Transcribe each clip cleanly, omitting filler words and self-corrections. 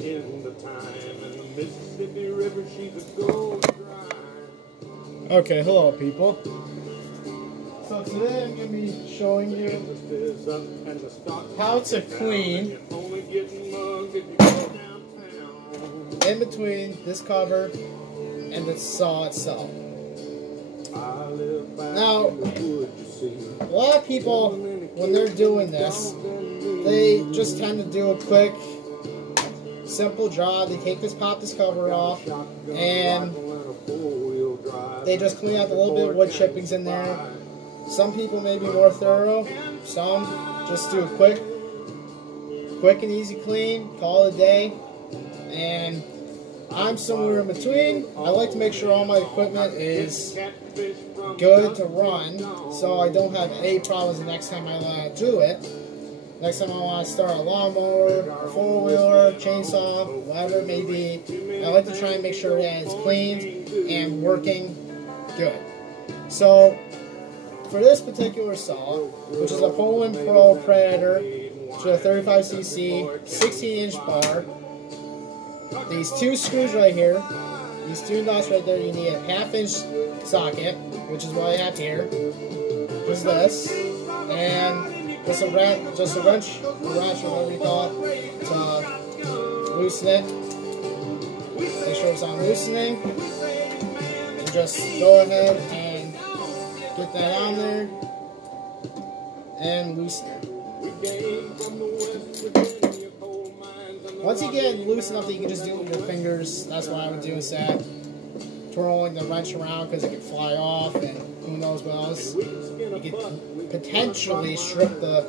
Okay, hello people. So today I'm going to be showing you how to clean in between this cover and the saw itself. Now, a lot of people, when they're doing this, they just tend to do a quick, simple job. They pop this cover off, and they just clean out the little bit of wood chippings in there. Some people may be more thorough. Some just do a quick and easy clean, call it a day. And I'm somewhere in between. I like to make sure all my equipment is good to run, so I don't have any problems the next time I want to do it. Next time I want to start a lawnmower, a four-wheeler, chainsaw, whatever it may be, I like to try and make sure that it's cleaned and working good. So, for this particular saw, which is a Poland Pro Predator, which is a 35cc, 16-inch bar, these two screws right here, these two nuts right there, you need a 1/2-inch socket, which is what I have here, just this, and just a wrench, or whatever you call it, to loosen it. Make sure it's on loosening, and just go ahead and get that on there, and loosen it. Once you get it loose enough that you can just do it with your fingers, that's what I would do instead. Twirling the wrench around because it could fly off, and who knows what else. You could potentially strip the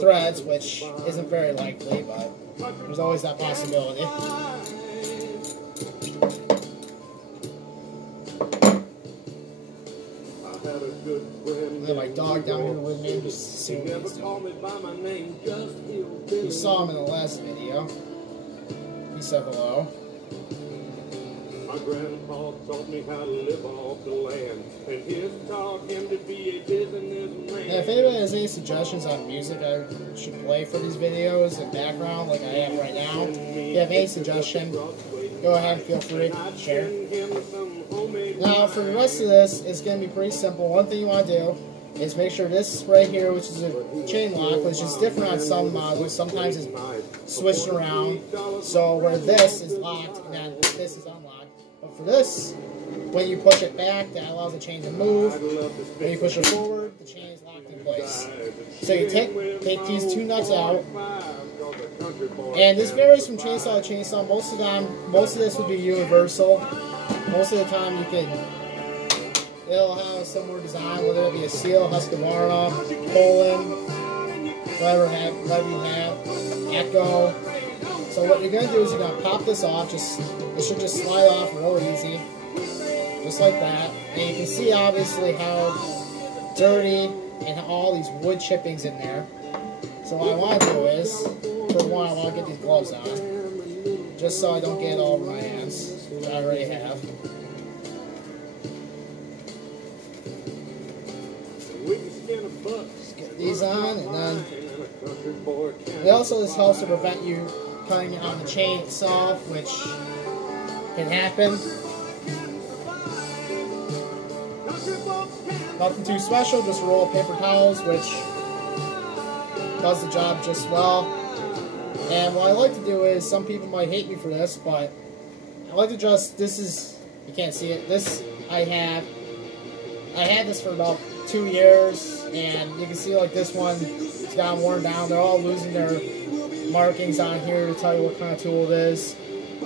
threads, which isn't very likely, but there's always that possibility. I have my dog down here with me, just to see what he's doing. You saw him in the last video. He said hello. My grandpa taught me how to live off the land, and his taught him to be a businessman. And if anybody has any suggestions on music I should play for these videos in background, like I have right now, if you have any suggestion, go ahead and feel free to share. Now, for the rest of this, it's going to be pretty simple. One thing you want to do is make sure this right here, which is a chain lock, which is different on some models. Sometimes it's switched around, so where this is locked and then this is unlocked. But for this, when you push it back, that allows the chain to move. When you push it forward, the chain is locked in place. So you take these two nuts out, and this varies from chainsaw to chainsaw. Most of the time, most of this would be universal. Most of the time, it'll have a similar design, whether it be a Seal, Husqvarna, Poland, whatever you have, Echo. So what you're going to do is you're going to pop this off. It should just slide off real easy, just like that. And you can see obviously how dirty and all these wood chippings in there. So what I want to do is, for one, I want to get these gloves on, just so I don't get it all over my hands, which I already have. Just get these on, and then it also just helps to prevent you cutting on the chain itself, which can happen. Nothing too special, just a roll of paper towels, which does the job just well. And what I like to do is, some people might hate me for this, but I like to just, this is, you can't see it, this I had this for about 2 years, and you can see like this one, it's gotten worn down. They're all losing their markings on here to tell you what kind of tool it is.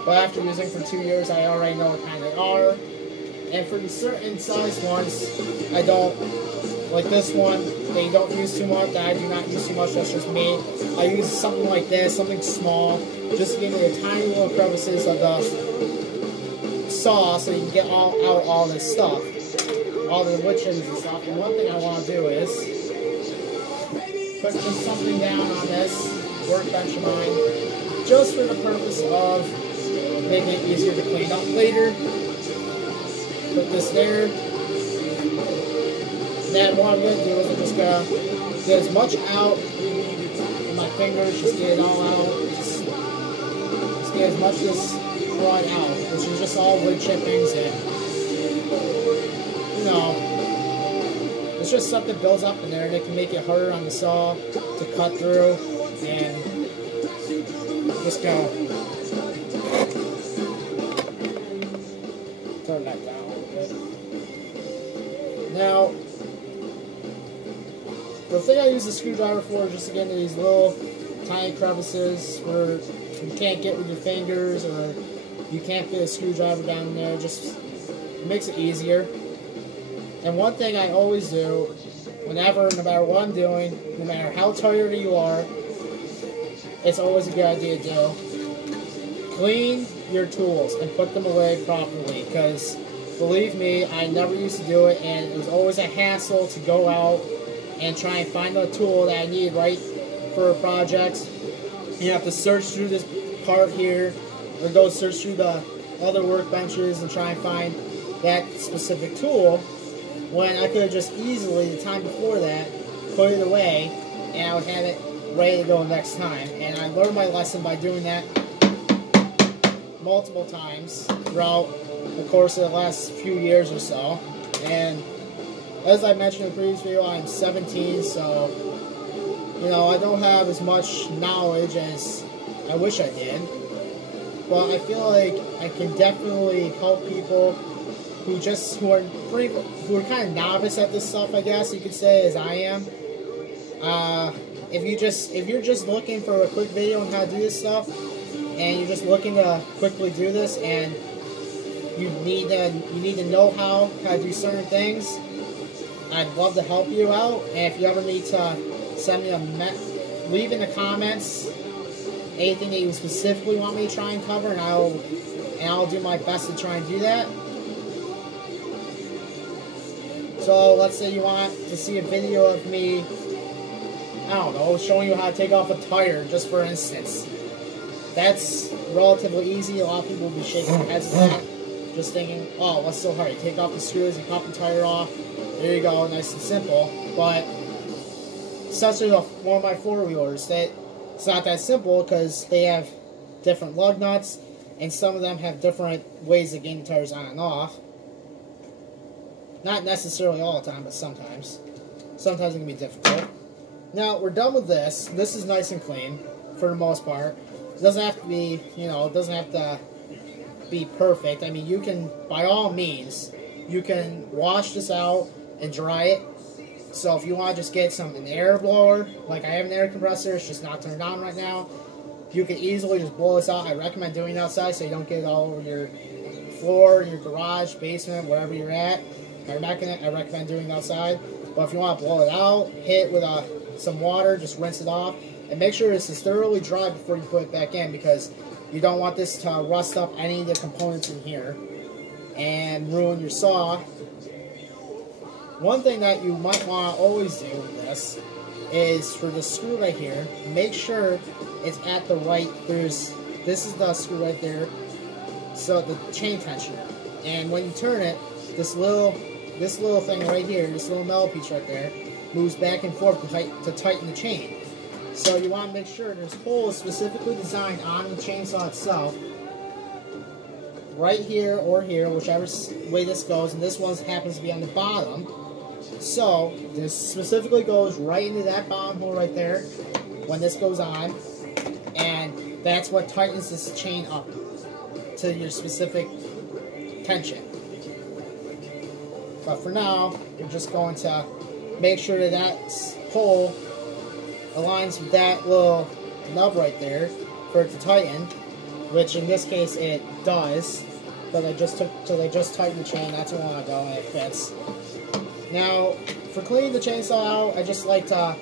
But after using it for 2 years, I already know what kind they are. And for the certain size ones, I don't, like this one, they don't use too much, that I do not use too much, that's just me. I use something like this, something small, just to give me the tiny little crevices of the saw so you can get out all this stuff, all the wood chips and stuff. And one thing I want to do is put just something down on this workbench of mine, just for the purpose of making it easier to clean up later. Put this there. Then what I'm going to do is I'm just going to get as much out with my fingers, just get it all out. Just me as much as right out, which is just all wood chippings and, you know, it's just stuff that builds up in there that can make it harder on the saw to cut through, and just go. Turn that down a little bit. Now, the thing I use the screwdriver for is just to get into these little tiny crevices where you can't get with your fingers, or you can't fit a screwdriver down there. Just it makes it easier. And one thing I always do, whenever, no matter what I'm doing, no matter how tired you are, it's always a good idea to do. Clean your tools and put them away properly, because believe me, I never used to do it, and it was always a hassle to go out and try and find the tool that I need right for a project. You have to search through this part here, or go search through the other workbenches and try and find that specific tool, when I could have just easily, the time before that, put it away, and I would have it ready to go next time. And I learned my lesson by doing that multiple times throughout the course of the last few years or so. And as I mentioned in the previous video, I'm 17, so, you know, I don't have as much knowledge as I wish I did. But I feel like I can definitely help people who are kind of novice at this stuff, I guess you could say, as I am. If you're just looking for a quick video on how to do this stuff, and you're just looking to quickly do this, and you need to know how to do certain things, I'd love to help you out. And if you ever need to send me leave in the comments anything that you specifically want me to try and cover, and I'll do my best to try and do that. So let's say you want to see a video of me, I don't know, showing you how to take off a tire, just for instance. That's relatively easy. A lot of people will be shaking their heads at that, just thinking, oh, what's so hard? You take off the screws, you pop the tire off, there you go, nice and simple. But such as one of my four-wheelers, it's not that simple, because they have different lug nuts, and some of them have different ways of getting the tires on and off. Not necessarily all the time, but sometimes. Sometimes it can be difficult. Now, we're done with this. This is nice and clean, for the most part. It doesn't have to be, you know, it doesn't have to be perfect. I mean, you can, by all means, you can wash this out and dry it. So if you want to just get an air blower, like I have an air compressor, it's just not turned on right now, you can easily just blow this out. I recommend doing it outside so you don't get it all over your floor, your garage, basement, wherever you're at. I recommend doing it outside. But if you want to blow it out, hit it with some water, just rinse it off, and make sure this is thoroughly dry before you put it back in, because you don't want this to rust up any of the components in here and ruin your saw. One thing that you might want to always do with this is, for the screw right here, make sure it's at the right, this is the screw right there, so the chain tensioner. And when you turn it, this little thing right here, this little metal piece right there, moves back and forth to tighten the chain. So you want to make sure there's holes specifically designed on the chainsaw itself, right here or here, whichever way this goes, and this one happens to be on the bottom. So this specifically goes right into that bottom hole right there when this goes on, and that's what tightens this chain up to your specific tension. But for now, you're just going to make sure that that hole aligns with that little nub right there for it to tighten, which in this case it does. But I just tightened the chain not too long ago, and it fits. Now, for cleaning the chainsaw out, I just like to,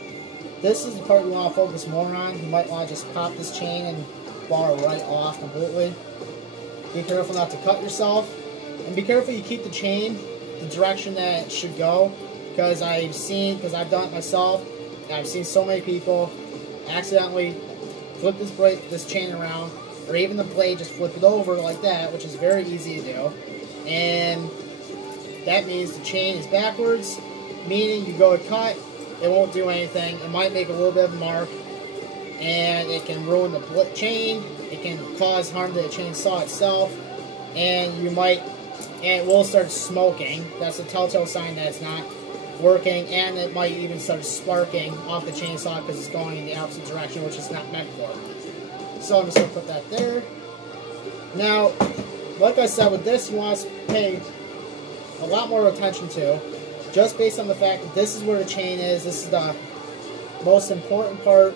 this is the part you want to focus more on. You might want to just pop this chain and bar it right off completely. Be careful not to cut yourself, and be careful you keep the chain the direction that it should go, because I've done it myself, and I've seen so many people accidentally flip this chain around, or even the blade just flip it over like that, which is very easy to do, and that means the chain is backwards, meaning you go to cut, it won't do anything. It might make a little bit of a mark, and it can ruin the chain. It can cause harm to the chainsaw itself, and it will start smoking. That's a telltale sign that it's not working, and it might even start sparking off the chainsaw because it's going in the opposite direction, which it's not meant for. So I'm just going to put that there. Now, like I said, with this, you want to pay a lot more attention to, just based on the fact that this is where the chain is. This is the most important part,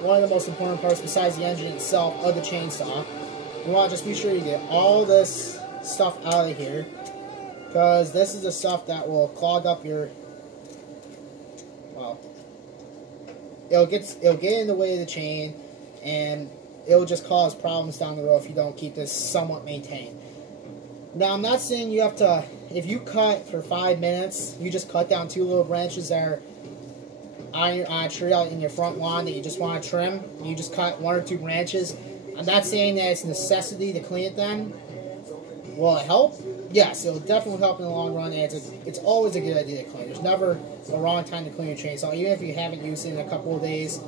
one of the most important parts besides the engine itself of the chainsaw. You want to just be sure you get all this stuff out of here, because this is the stuff that will clog up your, well, it'll get in the way of the chain, and it'll just cause problems down the road if you don't keep this somewhat maintained. Now, I'm not saying you have to, if you cut for 5 minutes, you just cut down 2 little branches that are on a tree out in your front lawn that you just want to trim. You just cut 1 or 2 branches. I'm not saying that it's a necessity to clean it then. Will it help? Yes, it will definitely help in the long run, and it's always a good idea to clean. There's never a wrong time to clean your chainsaw, even if you haven't used it in a couple of days,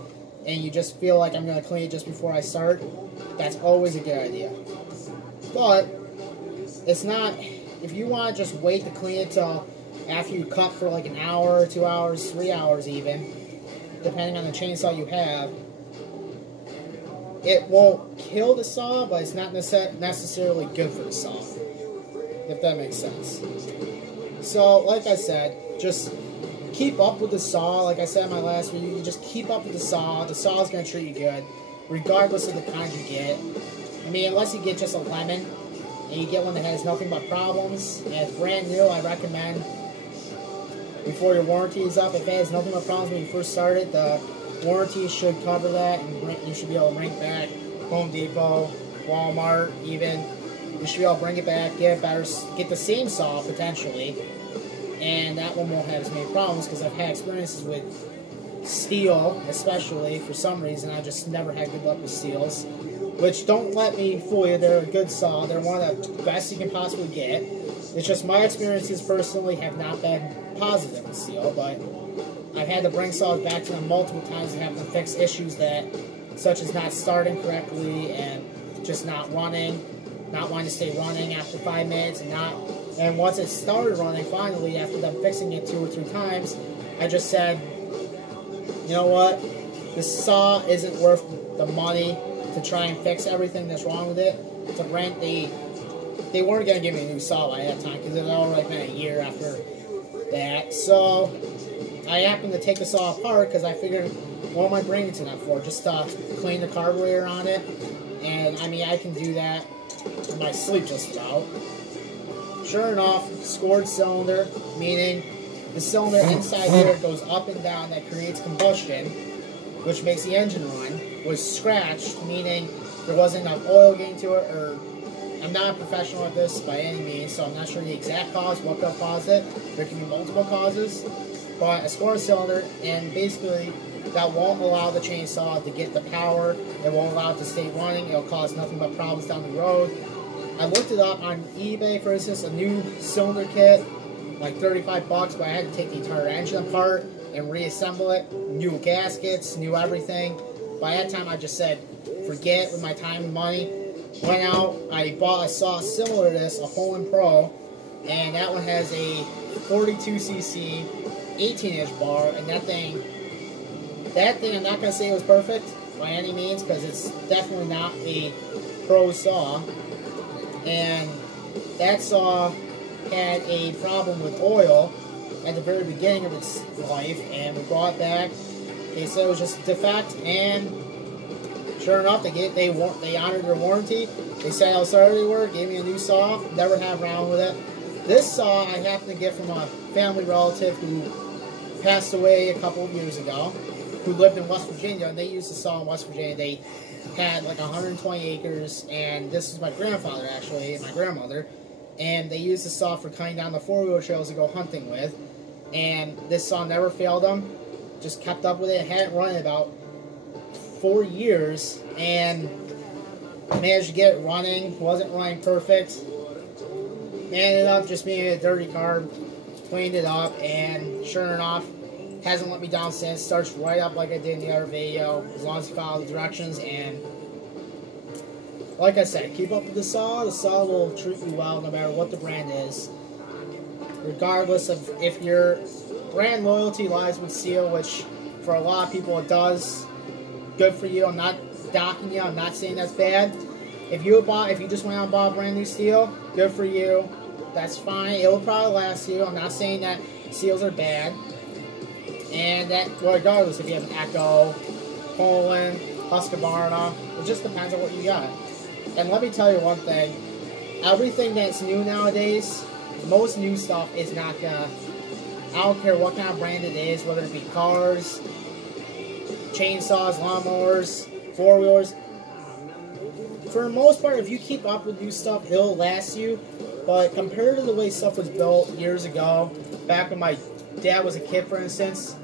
and you just feel like I'm going to clean it just before I start. That's always a good idea. But it's not, if you want to just wait to clean it till after you cut for like an hour, 2 hours, 3 hours even, depending on the chainsaw you have, it won't kill the saw, but it's not necessarily good for the saw, if that makes sense. So, like I said, just keep up with the saw. Like I said in my last video, you just keep up with the saw. The saw is going to treat you good, regardless of the kind you get. I mean, unless you get just a lemon, and you get one that has nothing but problems, and it's brand new, I recommend, before your warranty is up, if it has nothing but problems when you first start it, the warranty should cover that, and you should be able to bring it back. Home Depot, Walmart, even. You should be able to bring it back, get the same saw, potentially, and that one won't have as many problems, because I've had experiences with steel, especially. For some reason, I just never had good luck with steels, which, don't let me fool you, they're a good saw. They're one of the best you can possibly get. It's just my experiences personally have not been positive with steel, but I've had to bring saws back to them multiple times and have them fix issues that, such as not starting correctly and just not running, not wanting to stay running after 5 minutes, and once it started running finally, after them fixing it 2 or 3 times, I just said, you know what, this saw isn't worth the money to try and fix everything that's wrong with it. To rent, they weren't going to give me a new saw by that time, because it had already been a year after that. So I happened to take the saw apart, because I figured, what am I bringing it to them for? Just to clean the carburetor on it? And I mean, I can do that in my sleep just about. Sure enough, scored cylinder, meaning the cylinder inside here goes up and down, that creates combustion, which makes the engine run, was scratched, meaning there wasn't enough oil getting to it, or I'm not a professional at this by any means, so I'm not sure the exact cause, what could have caused it. There can be multiple causes, but a scored cylinder, and basically that won't allow the chainsaw to get the power, it won't allow it to stay running, it'll cause nothing but problems down the road. I looked it up on eBay, for instance, a new cylinder kit, like 35 bucks, but I had to take the entire engine apart and reassemble it, new gaskets, new everything. By that time, I just said, forget with my time and money. Went out, I bought a saw similar to this, a Holland Pro, and that one has a 42cc 18-inch bar, and that thing, I'm not going to say it was perfect by any means, because it's definitely not a pro saw, and that saw had a problem with oil at the very beginning of its life, and we brought it back. They said it was just a defect, and sure enough, they honored their warranty. They said how sorry they were, gave me a new saw, never had a problem with it. This saw I happened to get from a family relative who passed away a couple of years ago, who lived in West Virginia, and they used the saw in West Virginia. They had like 120 acres, and this is my grandfather, actually, and my grandmother, and they used the saw for cutting down the four-wheeler trails to go hunting with, and this saw never failed them, just kept up with it, had it running about 4 years, and managed to get it running. Wasn't running perfect, ended up just being a dirty carb, cleaned it up, and sure enough, Hasn't let me down since. Starts right up like I did in the other video, as long as you follow the directions. And like I said, keep up with the saw. The saw will treat you well no matter what the brand is. Regardless of if your brand loyalty lies with steel, which for a lot of people it does. Good for you. I'm not docking you. I'm not saying that's bad. If you just went out and bought a brand new steel, good for you. That's fine. It will probably last you. I'm not saying that steels are bad. And that, regardless if you have an Echo, Poland, Husqvarna, it just depends on what you got. And let me tell you one thing. Everything that's new nowadays, most new stuff is not gonna, I don't care what kind of brand it is, whether it be cars, chainsaws, lawnmowers, four-wheelers. For the most part, if you keep up with new stuff, it'll last you. But compared to the way stuff was built years ago, back when my dad was a kid, for instance,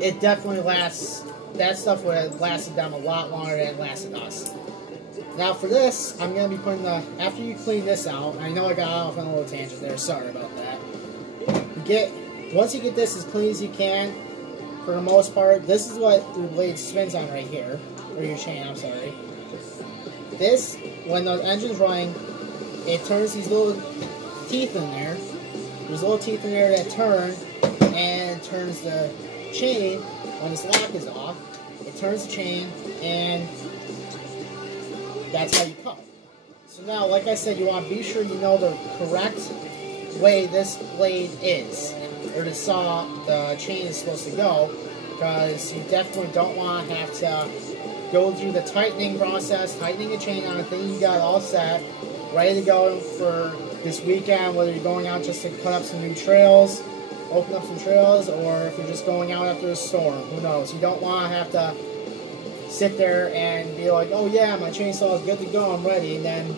it definitely lasts. That stuff would have lasted them a lot longer than it lasted us. Now for this, I'm going to be putting the, after you clean this out, I know I got off on a little tangent there, sorry about that. Once you get this as clean as you can, for the most part, this is what the blade spins on right here, or your chain, I'm sorry. This, when the engine's running, it turns these little teeth in there. There's little teeth in there that turn, and turns the chain, when this lock is off, it turns the chain, and that's how you cut. So now, like I said, you want to be sure you know the correct way this blade is, or the saw, the chain is supposed to go, because you definitely don't want to have to go through the tightening process, tightening the chain on a thing you got all set, ready to go for this weekend, whether you're going out just to cut up some new trails, open up some trails, or if you're just going out after a storm, who knows. You don't want to have to sit there and be like, oh yeah, my chainsaw is good to go, I'm ready, and then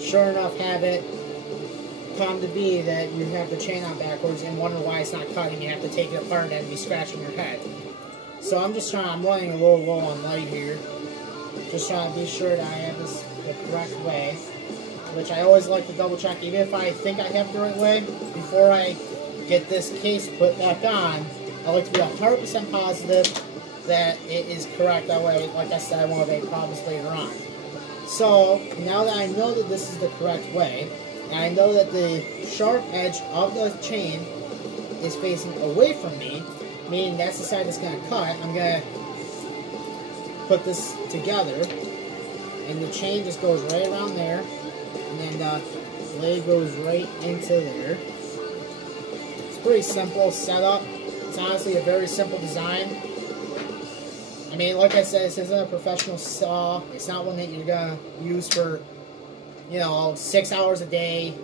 sure enough have it come to be that you have the chain on backwards and wonder why it's not cutting. You have to take it apart and be scratching your head. So I'm running a little low on light here. Just trying to be sure that I have this the correct way, which I always like to double check, even if I think I have the right way, before I get this case put back on, I like to be 100% positive that it is correct. That way, like I said, I won't have any problems later on. So, now that I know that this is the correct way, and I know that the sharp edge of the chain is facing away from me, meaning that's the side that's going to cut, I'm going to put this together, and the chain just goes right around there, and then the blade goes right into there. It's pretty simple setup. It's honestly a very simple design. I mean, like I said, this isn't a professional saw. It's not one that you're going to use for, 6 hours a day,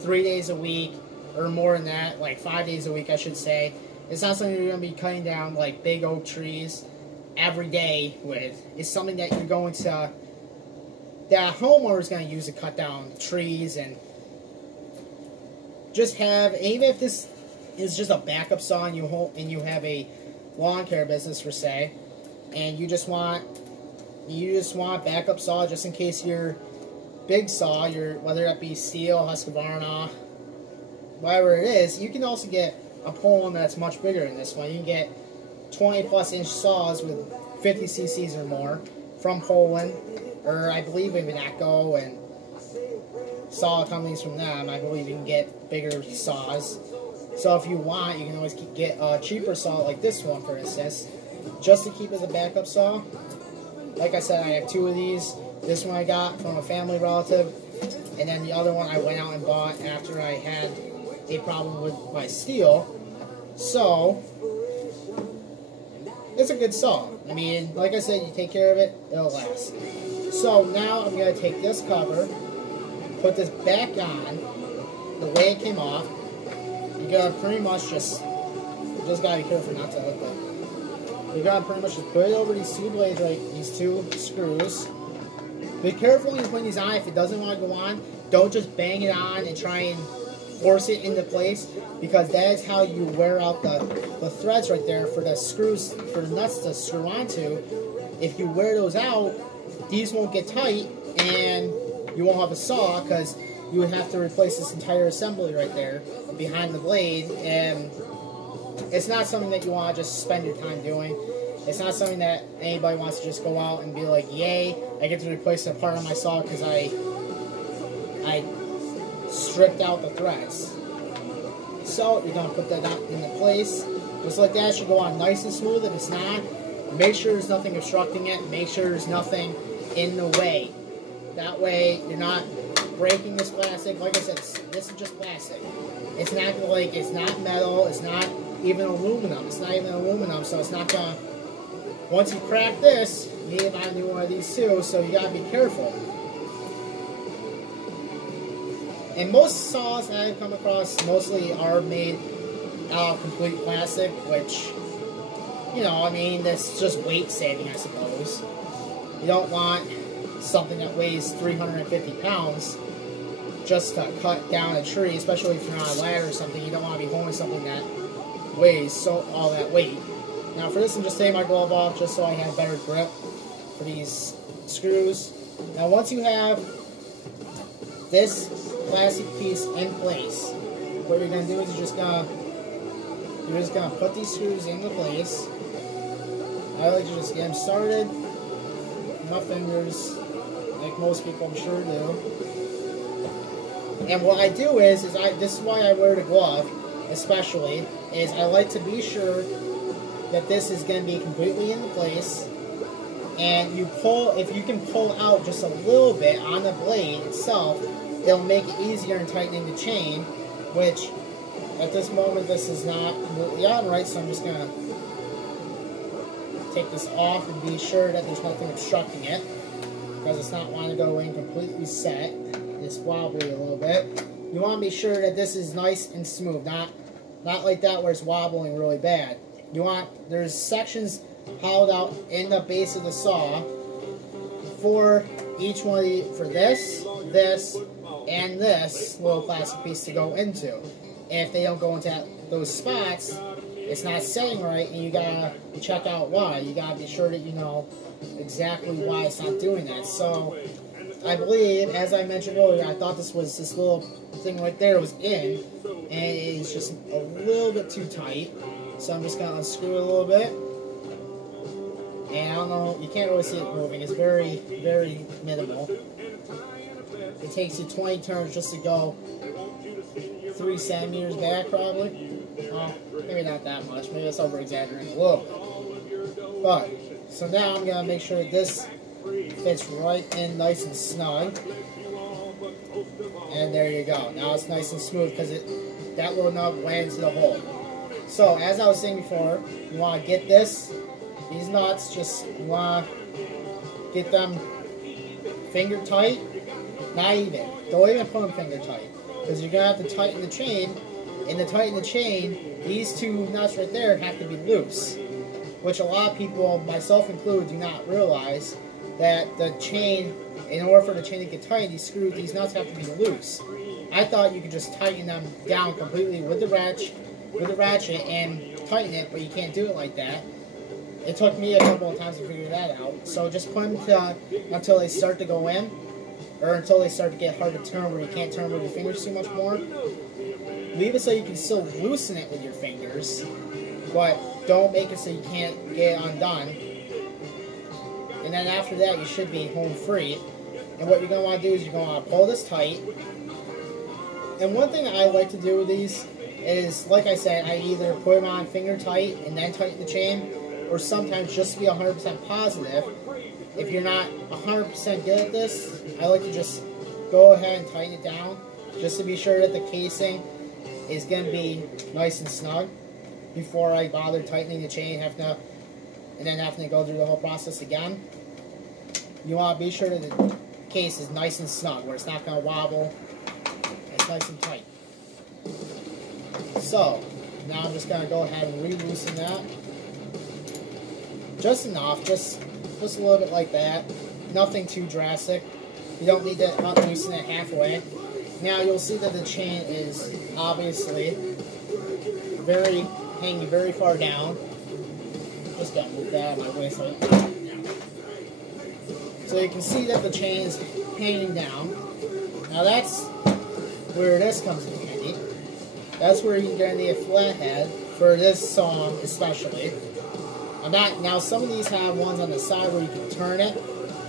3 days a week, or more than that, like 5 days a week, I should say. It's not something you're going to be cutting down like big oak trees every day with. It's something that you're going to, that a homeowner is going to use to cut down trees, and just have, even if this is just a backup saw and you have a lawn care business per se, and you just want a backup saw just in case your big saw, whether that be steel, Husqvarna, whatever it is, you can also get a Poland that's much bigger than this one. You can get 20+ inch saws with 50 cc's or more from Poland, or I believe even Echo and saw companies from them. I believe you can get bigger saws. So if you want, you can always get a cheaper saw like this one, for instance, just to keep as a backup saw. Like I said, I have 2 of these. This one I got from a family relative, and then the other one I went out and bought after I had a problem with my steel. So, it's a good saw. I mean, like I said, you take care of it, it'll last. So now I'm going to take this cover, put this back on the way it came off. You gotta pretty much just gotta be careful not to hook it. You gotta pretty much just put it over these 2 blades, like these 2 screws. Be careful when you put these on. If it doesn't want to go on, don't just bang it on and try and force it into place, because that is how you wear out the threads right there for the screws, for the nuts to screw onto. If you wear those out, these won't get tight and you won't have a saw, because you would have to replace this entire assembly right there behind the blade, and it's not something that you want to just spend your time doing. It's not something that anybody wants to just go out and be like, yay, I get to replace a part of my saw because I stripped out the threads. So you're going to put that into place. Just like that, it should go on nice and smooth. If it's not, make sure there's nothing obstructing it. Make sure there's nothing in the way. That way, you're not breaking this plastic. Like I said, this is just plastic. It's not like, it's not metal. It's not even aluminum. It's not even aluminum, so it's not going to... Once you crack this, you need to buy a new one of these too, so you gotta be careful. And most saws that I've come across mostly are made out of complete plastic, which, you know, I mean, that's just weight saving, I suppose. You don't want something that weighs 350 pounds just to cut down a tree, especially if you're on a ladder or something. You don't want to be holding something that weighs all that weight. Now for this, I'm just taking my glove off just so I have better grip for these screws. Now once you have this plastic piece in place, what you're going to do is you're just going to put these screws into place. I like to just get them started with my fingers, like most people I'm sure do. And what I do is this is why I wear the glove, especially, is I like to be sure that this is going to be completely in place, and you pull, if you can pull out just a little bit on the blade itself, it'll make it easier in tightening the chain, which at this moment this is not completely on right, so I'm just going to take this off and be sure that there's nothing obstructing it, because it's not wanting to go in completely set. It's wobbly a little bit. You want to be sure that this is nice and smooth, not like that where it's wobbling really bad. You want, there's sections hollowed out in the base of the saw for each one of the, for this, and this little plastic piece to go into. And if they don't go into those spots, it's not setting right, and you gotta check out why. You gotta be sure that you know exactly why it's not doing that. So, I believe, as I mentioned earlier, I thought this little thing right there was in, and it's just a little bit too tight. So I'm just going to unscrew it a little bit. And I don't know, you can't really see it moving. It's very, very minimal. It takes you 20 turns just to go 3 centimeters back, probably. Oh, maybe not that much. Maybe that's over-exaggerating a little bit. But, so now I'm going to make sure that this fits right in nice and snug. And there you go. Now it's nice and smooth because that little nub lands in the hole. So, as I was saying before, you want to get these nuts, you want to get them finger tight. Not even. Don't even put them finger tight. Because you're going to have to tighten the chain. And to tighten the chain, these two nuts right there have to be loose. Which a lot of people, myself included, do not realize that the chain, in order for the chain to get tight, these nuts have to be loose. I thought you could just tighten them down completely with the ratchet and tighten it, but you can't do it like that. It took me a couple of times to figure that out. So just put them until they start to go in, or until they start to get hard to turn where you can't turn with your fingers too much more. Leave it so you can still loosen it with your fingers, but don't make it so you can't get it undone. And then after that, you should be home free. And what you're going to want to do is you're going to want to pull this tight. And one thing I like to do with these is, like I said, I either put them on finger tight and then tighten the chain, or sometimes just to be 100% positive, if you're not 100% good at this, I like to just go ahead and tighten it down, just to be sure that the casing is going to be nice and snug before I bother tightening the chain and then having to go through the whole process again. You want to be sure that the case is nice and snug, where it's not going to wobble. It's nice and tight. So, now I'm just going to go ahead and re-loosen that. Just enough, just a little bit like that. Nothing too drastic. You don't need to unloosen it halfway. Now you'll see that the chain is obviously hanging very far down. Just gotta move that out of my way. So you can see that the chain is hanging down. Now that's where this comes in handy. That's where you're going to need a flathead for this song especially. Now some of these have ones on the side where you can turn it.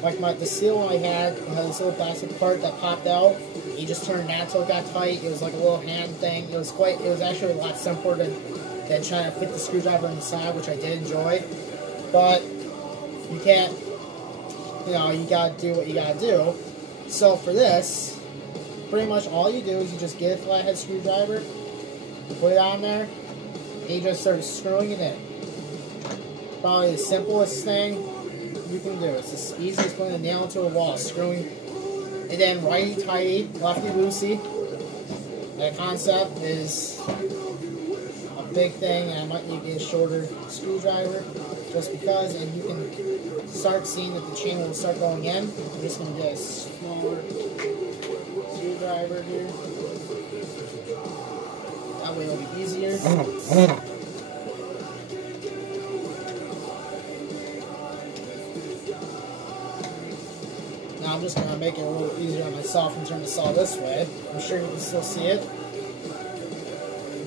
Like the seal I had this little plastic part that popped out. You just turned that until it got tight. It was like a little hand thing. It was actually a lot simpler than trying to fit the screwdriver on the side, which I did enjoy. But you can't, you gotta do what you gotta do. So for this, pretty much all you do is you just get a flathead screwdriver, put it on there, and you just start screwing it in. Probably the simplest thing you can do. It's the easiest putting a nail into a wall, screwing, and then righty tighty, lefty loosey. That concept is a big thing, and I might need to get a shorter screwdriver just because, and you can start seeing that the chain will start going in. I'm just going to get a smaller screwdriver here. That way it'll be easier. Now I'm just going to make it a little easier on myself and turn the saw this way. I'm sure you can still see it.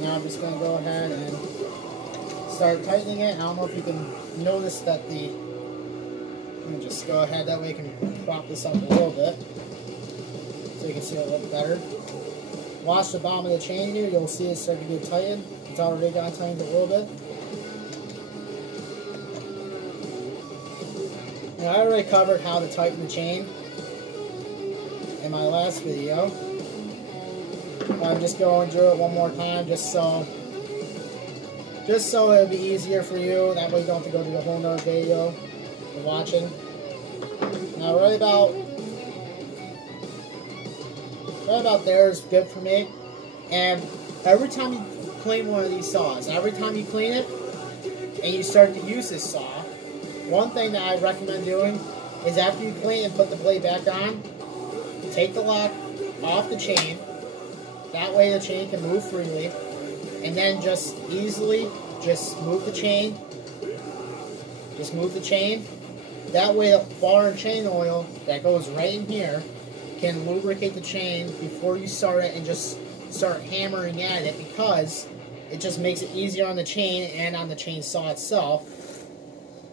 Now I'm just going to go ahead and start tightening it. I don't know if you can notice that let me just go ahead, that way I can prop this up a little bit so you can see it a little better. Watch the bottom of the chain here, you'll see it start to get tightened. It's already got tightened a little bit. And I already covered how to tighten the chain in my last video. I'm just going through it one more time just so it'll be easier for you. That way you don't have to go through the whole nother video you're watching. Now right about there is good for me. And every time you clean one of these saws, every time you clean it and you start to use this saw, one thing that I recommend doing is after you clean and put the blade back on, take the lock off the chain. That way the chain can move freely. And then just easily move the chain. Just move the chain. That way the foreign chain oil that goes right in here can lubricate the chain before you start it and just start hammering at it, because it just makes it easier on the chain and on the chainsaw itself.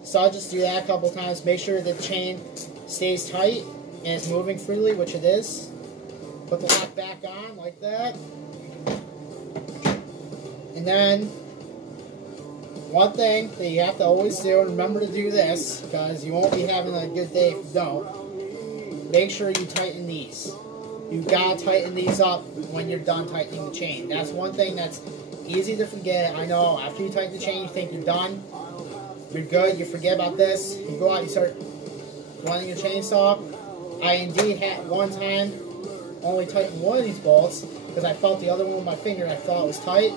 So I'll just do that a couple times. Make sure that the chain stays tight and it's moving freely, which it is. Put the lock back on like that. And then, one thing that you have to always do, and remember to do this, because you won't be having a good day if you don't, make sure you tighten these. You gotta tighten these up when you're done tightening the chain. That's one thing that's easy to forget. I know, after you tighten the chain, you think you're done. You're good, you forget about this. You go out, you start running your chainsaw. I indeed had one time only tightened one of these bolts because I felt the other one with my finger and I thought it was tight.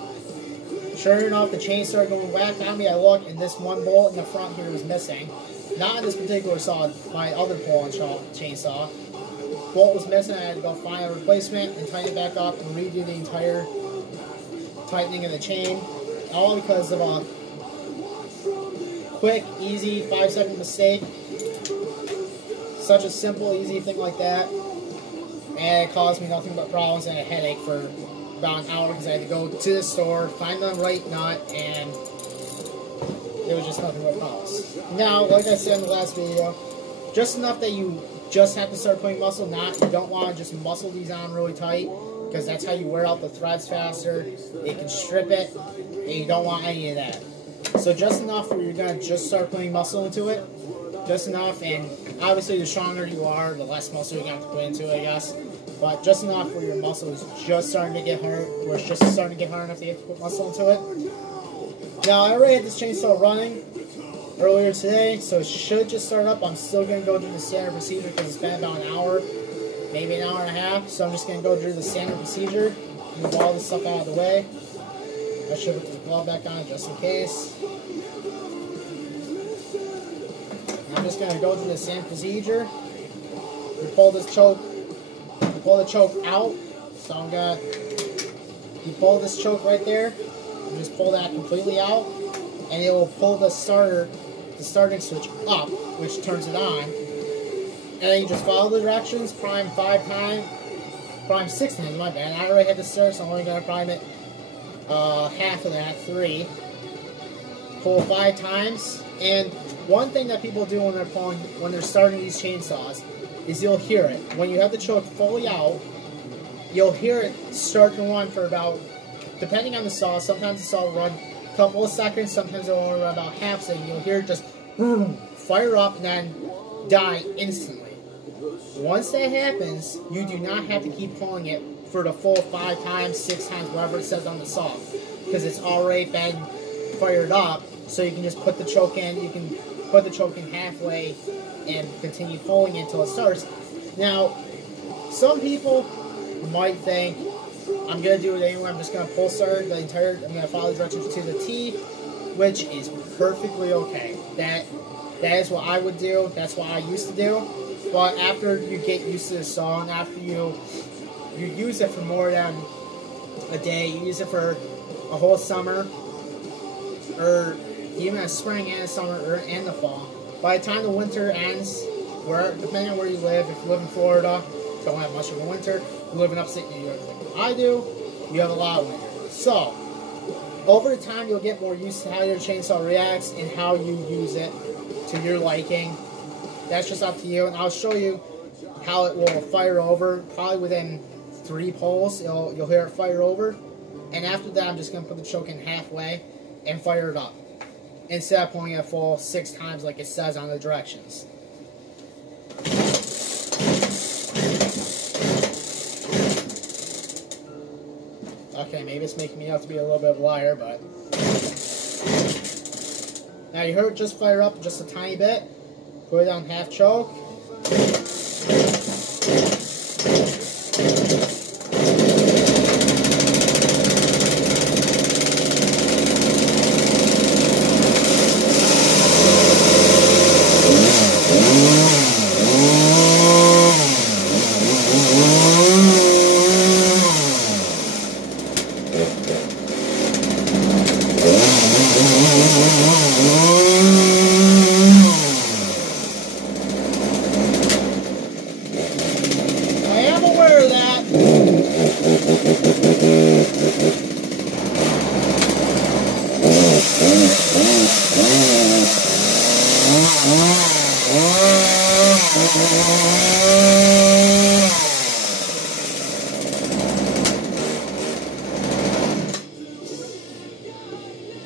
Sure enough, the chain started going whack on me. I looked and this one bolt in the front here was missing. Not in this particular saw, my other pull-on chainsaw. Bolt was missing. I had to go find a replacement and tighten it back up and redo the entire tightening of the chain. All because of a quick, easy, 5-second mistake. Such a simple, easy thing like that. And it caused me nothing but problems and a headache for about an hour because I had to go to the store, find the right nut, and it was just nothing but problems. Now, like I said in the last video, just enough that you just have to start putting muscle, you don't want to just muscle these on really tight, because that's how you wear out the threads faster. It can strip it, and you don't want any of that. So just enough where you're going to just start putting muscle into it. Just enough, and obviously the stronger you are, the less muscle you're going to have to put into it, I guess. But just enough where your muscle is just starting to get hard, where it's just starting to get hard enough to get to put muscle into it. Now, I already had this chainsaw running earlier today, so it should just start up. I'm still going to go through the standard procedure because it's been about an hour, maybe an hour and a half. So I'm just going to go through the standard procedure, move all this stuff out of the way. I should put the glove back on just in case. I'm just going to go through the same procedure. You pull this choke, you pull the choke out. So I'm going to, you pull this choke right there, and just pull that completely out, and it will pull the starting switch up, which turns it on. And then you just follow the directions, prime 5 times, prime 6 times, my bad. I already had to start, so I'm only going to prime it half of that, 3. Pull 5 times, and one thing that people do when they're starting these chainsaws is you'll hear it. When you have the choke fully out, you'll hear it start to run for about, depending on the saw, sometimes the saw will run a couple of seconds, sometimes it will only run about half a second. You'll hear it just boom, fire up and then die instantly. Once that happens, you do not have to keep pulling it for the full 5 times, 6 times, whatever it says on the saw, because it's already been fired up. So you can just put the choke in, you can put the choke in halfway and continue pulling it until it starts. Now, some people might think, I'm going to do it anyway, I'm just going to pull start the entire, I'm going to follow the directions to the T, which is perfectly okay. That is what I would do, that's what I used to do. But after you get used to the saw, and after you use it for more than a day, you use it for a whole summer, or even a spring and a summer and the fall. By the time the winter ends, depending on where you live, if you live in Florida, don't have much of a winter. If you live in upstate New York like I do, you have a lot of winter. So, over time you'll get more used to how your chainsaw reacts and how you use it to your liking. That's just up to you, and I'll show you how it will fire over. Probably within 3 pulls, you'll hear it fire over. And after that, I'm just going to put the choke in halfway and fire it up, instead of pulling it full 6 times like it says on the directions. Okay, maybe it's making me out to be a little bit of a liar, but... Now you heard it just fire up just a tiny bit. Put it on half choke.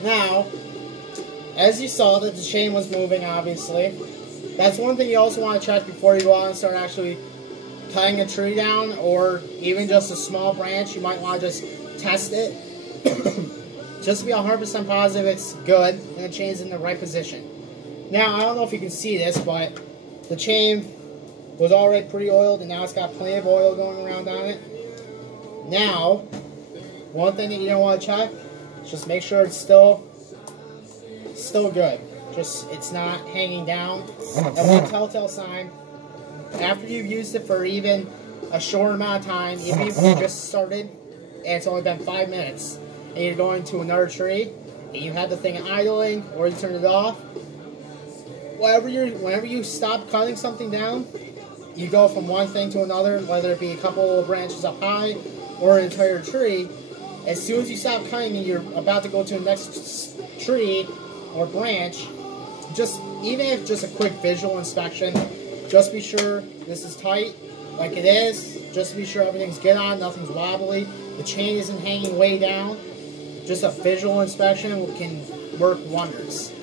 Now, as you saw that the chain was moving, obviously, that's one thing you also want to check before you go out and start actually cutting a tree down, or even just a small branch. You might want to just test it, just to be 100% positive it's good and the chain's in the right position. Now, I don't know if you can see this, but the chain was already pre-oiled, and now it's got plenty of oil going around on it. Now, one thing that you don't want to check, just make sure it's still good. Just, it's not hanging down. And one telltale sign, after you've used it for even a short amount of time, even if you just started, and it's only been 5 minutes, and you're going to another tree, and you have the thing idling, or you turn it off, whenever you stop cutting something down, you go from one thing to another, whether it be a couple of branches up high, or an entire tree. As soon as you stop cutting and you're about to go to the next tree or branch, even if just a quick visual inspection, just be sure this is tight, like it is. Just be sure everything's good on, nothing's wobbly, the chain isn't hanging way down. Just a visual inspection can work wonders,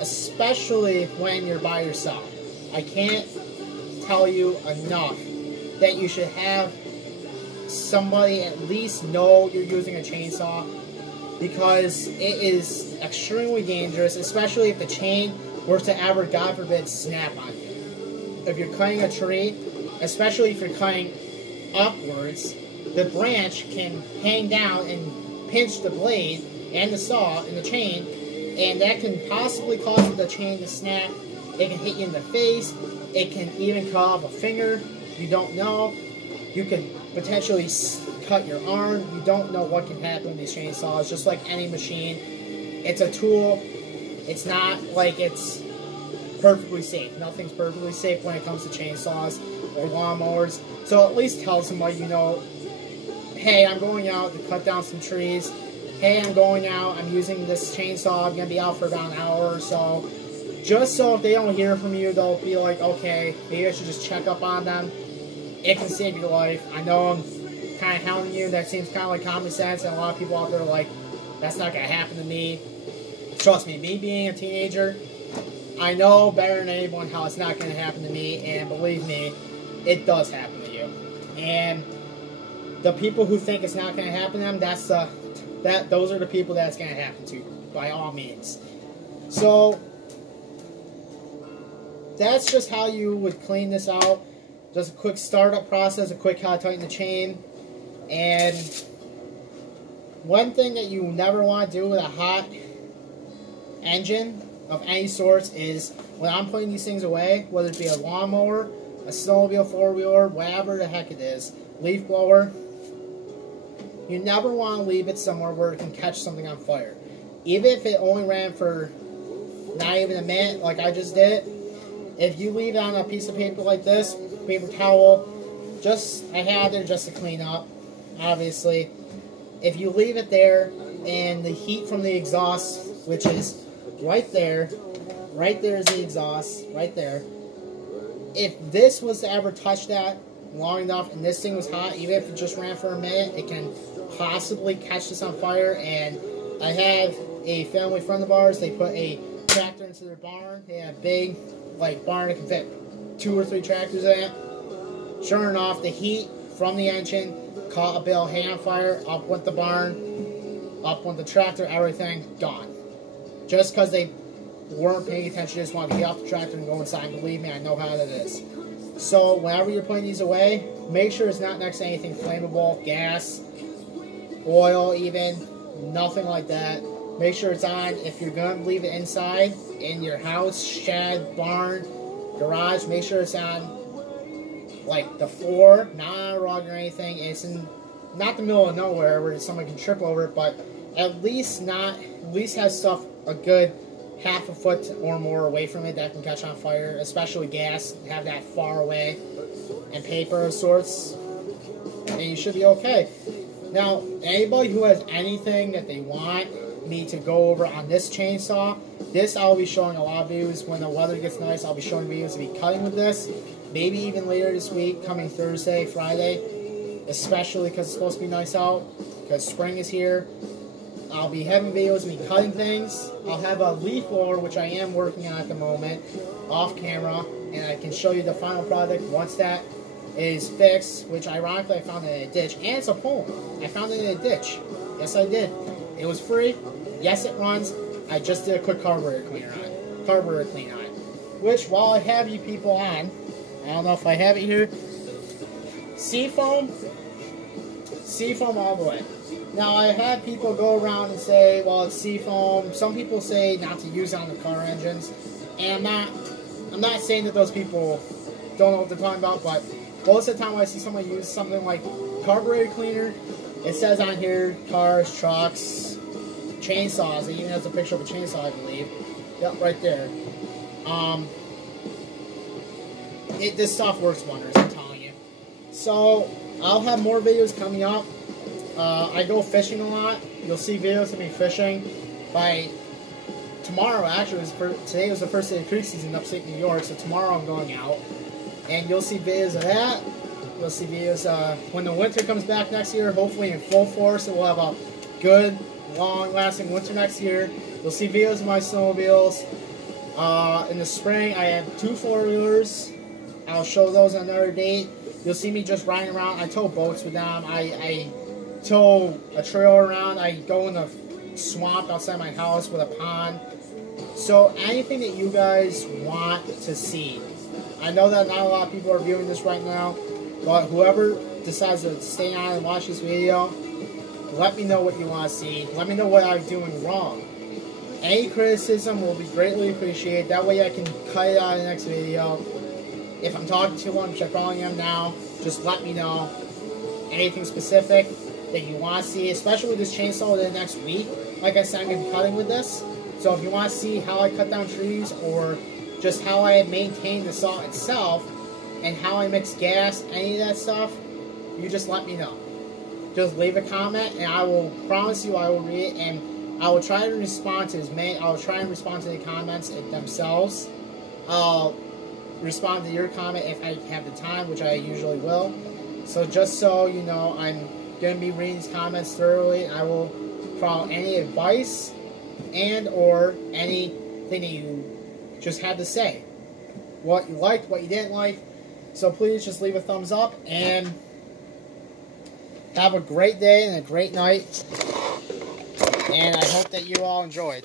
especially when you're by yourself. I can't tell you enough that you should have somebody at least know you're using a chainsaw, because it is extremely dangerous, especially if the chain were to ever, God forbid, snap on you. If you're cutting a tree, especially if you're cutting upwards, the branch can hang down and pinch the blade and the saw and the chain, and that can possibly cause the chain to snap. It can hit you in the face. It can even cut off a finger. You don't know. You could potentially cut your arm. You don't know what can happen with these chainsaws. Just like any machine, it's a tool. It's not like it's perfectly safe. Nothing's perfectly safe when it comes to chainsaws or lawnmowers. So at least tell somebody, you know, hey, I'm going out to cut down some trees. hey, I'm going out, I'm using this chainsaw, I'm going to be out for about an hour or so. Just so if they don't hear from you, they'll be like, okay, maybe I should just check up on them. It can save your life. I know I'm kind of hounding you. That seems kind of like common sense, and a lot of people out there are like, that's not going to happen to me. Trust me, me being a teenager, I know better than anyone how it's not going to happen to me, and believe me, it does happen to you. And the people who think it's not going to happen to them, those are the people that's going to happen to, by all means. So that's just how you would clean this out. Just a quick startup process, a quick how to tighten the chain. And one thing that you never want to do with a hot engine of any sorts is when I'm putting these things away, whether it be a lawnmower, a snowmobile, four-wheeler, whatever the heck it is, leaf blower, you never want to leave it somewhere where it can catch something on fire. Even if it only ran for not even a minute, like I just did, if you leave it on a piece of paper like this, paper towel, I have it just to clean up, obviously. If you leave it there, and the heat from the exhaust, which is right there is the exhaust, right there. If this was to ever touch that long enough, and this thing was hot, even if it just ran for a minute, it can possibly catch this on fire. And I have a family friend of ours, they put a tractor into their barn. They had a big, barn that can fit 2 or 3 tractors in it. Sure enough, the heat from the engine caught a bale of hay on fire, up went the barn, up went the tractor, everything gone. Just because they weren't paying attention, just wanted to get off the tractor and go inside. Believe me, I know how that is. So whenever you're putting these away, make sure it's not next to anything flammable, gas, oil even, nothing like that. Make sure it's on. If you're going to leave it inside, in your house, shed, barn, garage, make sure it's on the floor, not on a rug or anything. It's in not the middle of nowhere where someone can trip over it, but at least have stuff a good half a foot or more away from it that can catch on fire, especially gas. Have that far away, and paper of sorts, and you should be okay. Now, anybody who has anything that they want me to go over on this chainsaw, this I'll be showing a lot of videos. When the weather gets nice, I'll be showing videos to be cutting with this. Maybe even later this week, coming Thursday, Friday, especially because it's supposed to be nice out, because spring is here. I'll be having videos of me cutting things. I'll have a leaf blower, which I am working on at the moment, off camera, and I can show you the final product once that is fixed, which ironically I found it in a ditch. And it's a pole. I found it in a ditch. Yes, I did. It was free. Yes, it runs. I just did a quick carburetor clean on it. Which, while I have you people on, I don't know if I have it here, Seafoam all the way. Now, I had people go around and say, well, it's Seafoam. Some people say not to use it on the car engines. And I'm not saying that those people don't know what they're talking about, but most of the time when I see someone use something like carburetor cleaner, it says on here, cars, trucks, chainsaws. It even has a picture of a chainsaw, I believe. Yep, right there. This stuff works wonders, I'm telling you. So, I'll have more videos coming up. I go fishing a lot. You'll see videos of me fishing. By tomorrow, actually, today was the first day of creek season in upstate New York, so tomorrow I'm going out. And you'll see videos of that. You'll see videos when the winter comes back next year, hopefully in full force, and we'll have a good, long-lasting winter next year. You'll see videos of my snowmobiles. In the spring, I have 2 four-wheelers. I'll show those on another date. You'll see me just riding around. I tow boats with them. I tow a trailer around. I go in the swamp outside my house with a pond. So anything that you guys want to see. I know that not a lot of people are viewing this right now, but whoever decides to stay on and watch this video, let me know what you want to see. Let me know what I'm doing wrong. Any criticism will be greatly appreciated. That way I can cut it out in the next video. If I'm talking too long, which I probably am now, just let me know. Anything specific that you want to see, especially with this chainsaw within the next week. Like I said, I'm going to be cutting with this. So if you want to see how I cut down trees, or just how I maintain the saw itself, and how I mix gas, any of that stuff, you just let me know. just leave a comment, and I will promise you I will read it, and I will try to respond to I will try and respond to the comments themselves. I'll respond to your comment if I have the time, which I usually will. So just so you know, I'm going to be reading these comments thoroughly. I will follow any advice and or anything that you just had to say. What you liked, what you didn't like. So please just leave a thumbs up and have a great day and a great night. And I hope that you all enjoyed.